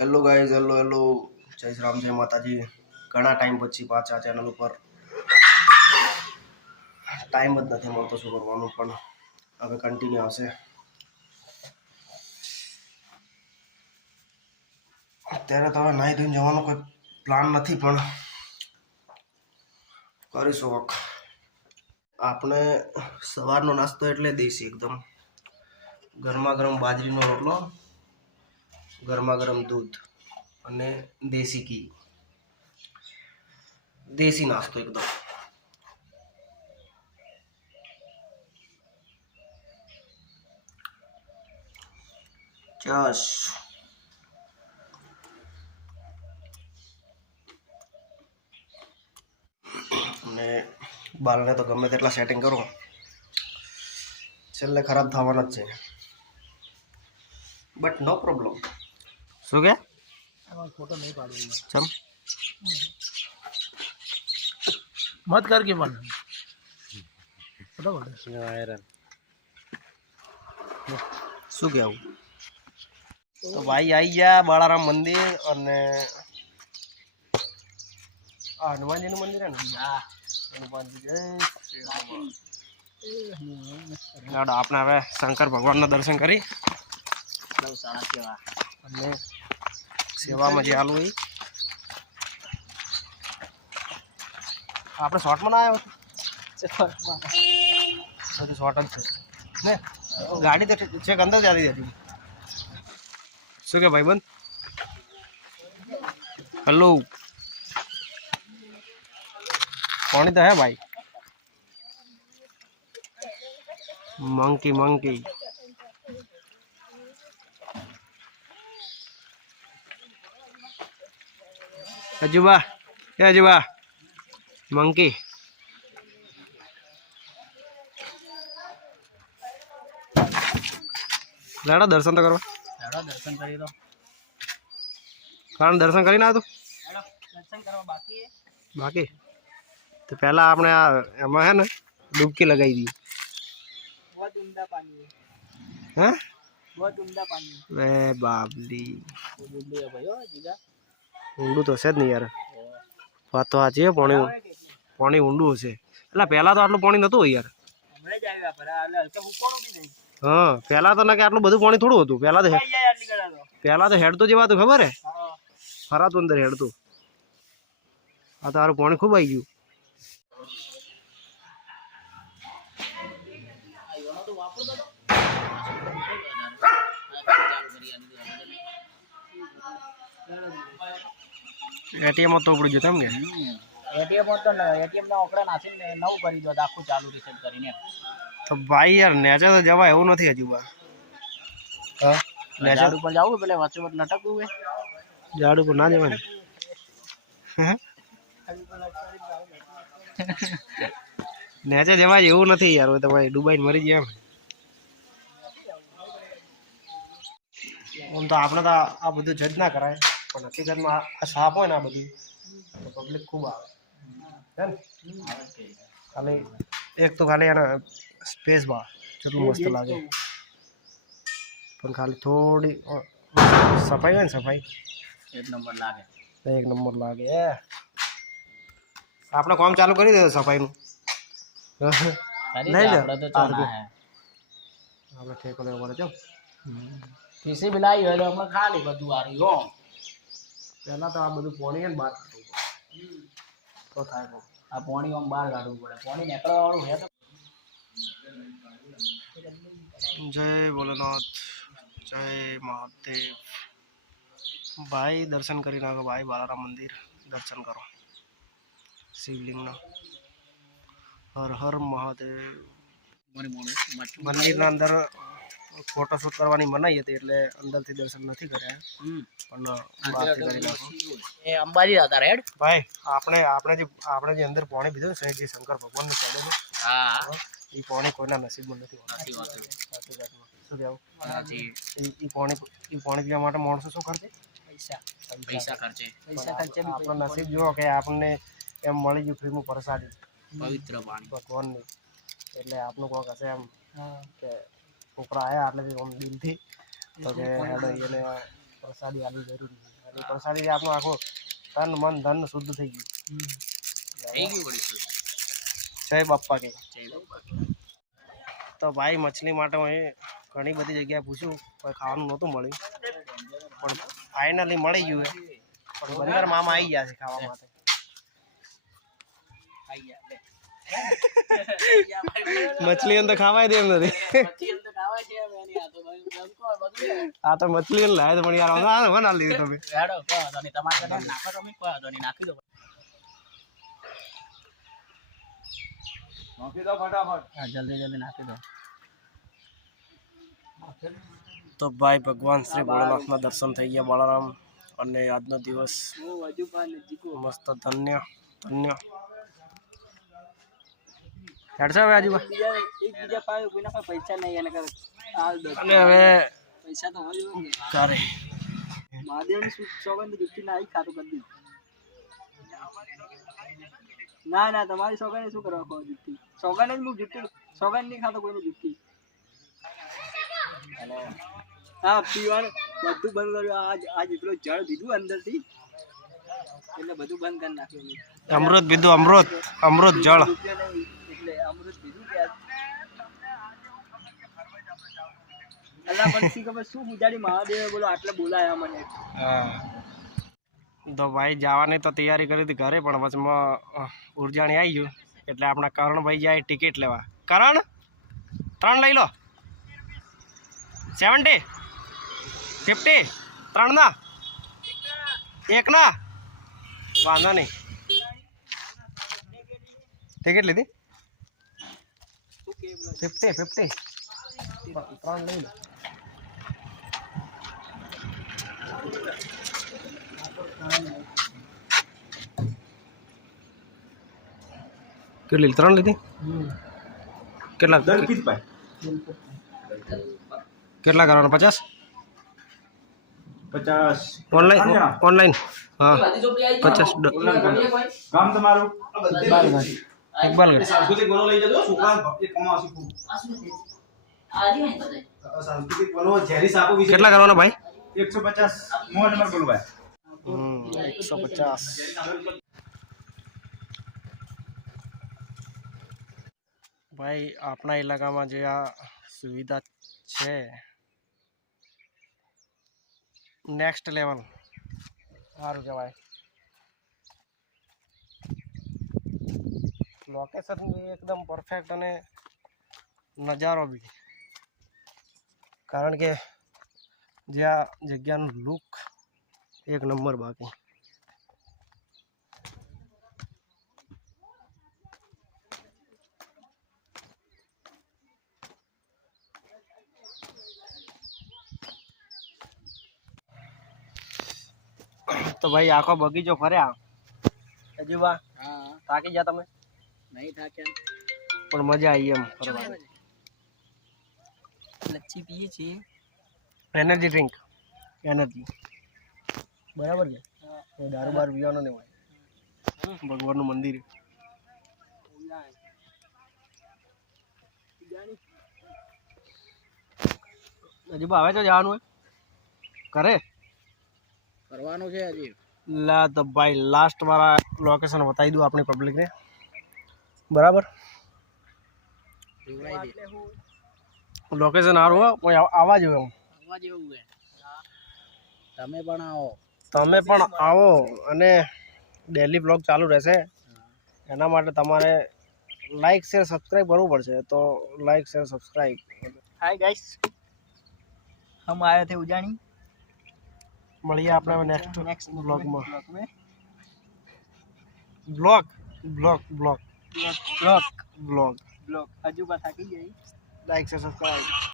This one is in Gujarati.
हेलो गाइस, हेलो हेलो, जय श्री राम, जय माताजी। घना टाइम पछी पाछा चैनल पर टाइम ज नहीं मळतो शुं करवानुं, पण हवे कन्टिन्यू आवशे। अत्यारे तो हवे नाही धोईने जवानो कोई प्लान नहीं, पण करीशुं वोक। आपणे सवारनो नास्तो एटले देशी एकदम गरमा गरम बाजरीनो रोटलो, गरमा गरम दूध अने देसी घी। देसी नास्तो एकदम। चश ने बालने तो गमे तेटला सेटिंग करो, छेल्ले खराब थवाना ज छे, बट नो प्रॉब्लम। શું કે फोटो नहीं पाड़ूंगा ચમ मत कर के मन फोटो पाड़े શું કહેવું। તો ભાઈ આવી ગયા બાળારામ મંદિર અને આ હનુમાનજીનું મંદિર હે ને, हाँ હનુમાનજી જય શ્રી રામ। આપણે હવે શંકર ભગવાનના દર્શન કરી सारा सेवा અને સેવામાં જે આલું એ આપણે શોર્ટમાં ના આવ્યો બધું શોર્ટ જ છે ને। ગાડી તો છેક અંદર જતી હતી। શું કે ભાઈબંધ, हेलो पानी तो है भाई। मंकी मंकी अजूबा, ये अजूबा मंकी लाडो दर्शन तो करो। दर्शन करी दो कारण दर्शन करी ना तू दर्शन करवा बाकी है बाकी तो पहला आपने एमा है ना डुबकी लगाई दी। बहुत उम्दा पानी है, हैं बहुत उम्दा पानी है। वे बाबली वो बुड्ढी है भाई ओ जीजा ऊंडू तो है ज नहीं यार। बात तो साची है, पानी पानी ऊंडू हशे। એટલે પહેલા તો આટલું પાણી નતું યાર। हमने जाएगा पर हाल हल्का ऊपर भी नहीं हाँ પહેલા તો ના કે આટલું બધું પાણી થોડું હતું। પહેલા તો जाए यार निकल दो પહેલા તો હેડ તો જેવાતું ખબર હે, हां ફરાતું અંદર હેડ તો આ તારું પાણી ખૂબ આવી ગયું। आयो तो वापस दो एटीएम तो उपड़ी जतो एम के एटीएम तो एटीएम ना ओकड़ा नाखीने नव કરી દો આખું ચાલુ રીસેટ કરીને। तो भाई यार नेचे तो जवा એવું નથી હજુ બા। हां नेचे ઝાડ ઉપર જાવું પેલે વચ્ચે વચ્ચે લટકવું હે झाड़ू पर ना जवा नेचे जवा એવું નથી यार। वो तो भाई दुबई मरी गया हम तो आपने तो आ બધું જજ ના કરાય, પણ હકીકતમાં આ સાપ હોય ને આ બધું તો પબ્લિક ખૂબ આવે હે ને। ખાલી એક તો ખાલી એના સ્પેસ બા કેટલું મસ્ત લાગે, પણ ખાલી થોડી સફાઈ હોય ને સફાઈ એક નંબર લાગે એક નંબર લાગે। આપણે કામ ચાલુ કરી દે સફાઈનું કરી નહીં દે લે આપણે તો ચોના હે આપણે ઠેકો લેવો પડે। જો ટીસી બિલાઈ હોય તો અમે ખાલી બધું આરી હો પહેલા તો આ બધું પાણી હે ને બહાર કાઢવું પડે તો થાય કામ। આ પાણી આમ બહાર કાઢવું પડે, પાણી નીકળવા વાળું હે તો जय भोलेनाथ, जय महादेव। भाई दर्शन करी नाखो भाई, बालाराम मंदिर दर्शन करो शिवलिंग ना। हर हर महादेव। मंदिर ना अंदर फोटोशूट करवानी मनाई हती એટલે અંદરથી દર્શન નથી કર્યા, પણ બહારથી કરી નાખો। એ અંબાજી જતા રેડ ભાઈ આપણે જે અંદર પાણી પીધું છે જે શંકર ભગવાનનું ચાલે છે હા એ પાણી કોઈના નસીબમાં નથી હોતું। શું કહેવું, એ પાણી પીવા માટે માણસો શું કરશે, પૈસા પૈસા ખર્ચે આપણો નસીબ જુઓ કે આપણને એમ મળી ગયું ફ્રીમાં પ્રસાદી પવિત્ર પાણી ભગવાનની, એટલે આપનું કોક હશે એમ હા કે છોકરા આવ્યા એટલે આમ દિલથી તો કે હેડો એને પ્રસાદી આપવી જરૂરી છે અને પ્રસાદીથી આપણું આખું તન મન ધન શુદ્ધ થઈ ગયું. થઈ ગયું પડી જય બાપ્પા કે. જય બાપા. તો ભાઈ મછલી માટે હું ઘણી બધી જગ્યાએ પૂછ્યું કોઈ ખાવાનું નહોતું મળ્યું પણ ફાઇનલી મળી ગયું છે. પણ બંદર મામા આવી ગયા છે ખાવા માટે. મછલી અંદર ખાવાય દે એમ નથી. આ તો મછલી લાવે તો પણ યાર ના લીધું તમે. નાખી દો ફટાફટ. હા જલ્દી જલ્દી નાખી દો. તો ભાઈ ભગવાન શ્રી ભોળાનાથના દર્શન થઈ ગયા બાળારામ અને આજનો દિવસ મસ્ત ધન્ય ધન્ય. હેડશે હવે આજુ પૈસા નહીં અને હવે પૈસા તો હોય કરે મહાદેવની સોગંદ જુઠ્ઠી ના આવી ખાતું કરી દીધું. ના ના તમારી સોગંદ શું કરવા કહો જુઠ્ઠી સોગંદ જ હું જુઠ્ઠી સોગંદ નહીં ખાતો કોઈને જુઠ્ઠી. હા પીવાનું બધું બંધ કર્યું. આજ એટલો જળ દીધું અંદરથી એટલે બધું બંધ કરી નાખ્યું. અમૃત પીધું અમૃત અમૃત જળ એટલે અમૃત દીધું કે અલ્લાહ પંછી ખબર શું પૂજાડી મહાદેવે બોલો આટલે બોલાયા મને. તો ભાઈ જવાની તો તૈયારી કરી હતી ઘરે પણ વચમાં ઉર્જાણી આવી ગયું એટલે આપણા કરણભાઈ જાય ટિકિટ લેવા. કરણ 3 લઈ લો 70 50 3 ના 1 ના વાંધો નહીં. ટિકિટ લીધી 50 3 લઈ લો. કેટલી 3 લીધી? કેટલા કેટલા કરવાના? 50 ઓનલાઈન ઓનલાઈન હા 50 ગામ તમારું ઇકબાલગઢ. સાંસ્કૃતિક વનો લઈ જજો છોકરાને ભક્તિ કમાવા શીખવું. સાંસ્કૃતિક વનો ઝેરી સાપો વિશે કેટલા કરવાના ભાઈ? 150 મોહ નંબર બોલો ભાઈ. 150 ભાઈ આપણા ઇલાકામાં જે આ સુવિધા છે નેક્સ્ટ લેવલ સારું કહેવાય. લોકેશન બી એકદમ પરફેક્ટ અને નજારો બી કારણ કે જે આ જગ્યાનું લુક એક નંબર. બાકી તો ભાઈ આખો બગીચો ફર્યા હજુ બા હા થાકી ગયા તમે? નહીં થાક્યા પણ મજા આવી એમ ફરવાની. લચ્છી પીએ છીએ. એનર્જી ડ્રિંક એનર્જી બરાબર છે. દારૂ બાર પીવાનો નહીં હોય. ભગવાનનું મંદિર હજુ આવે તો જવાનું હોય કરે કરવાનું છે હજી. લા તો ભાઈ લાસ્ટ વાળા લોકેશન બતાવી દઉં આપણી પબ્લિકને બરાબર. લોકેશન સારું હોય કોઈ આવવા જોઈએ એમ. આવવા જેવું છે. તમે પણ આવો. તમે પણ આવો અને ડેલી બ્લોગ ચાલુ રહેશે. એના માટે તમારે લાઈક શેર સબસ્ક્રાઈબ કરવું પડશે. તો like share subscribe. Hi guys हम आए थे उजानी. મળીએ આપણે નેક્સ્ટ બ્લોગમાં. में blog blog blog blog blog blog हजू बात थाकी गई. Like share subscribe.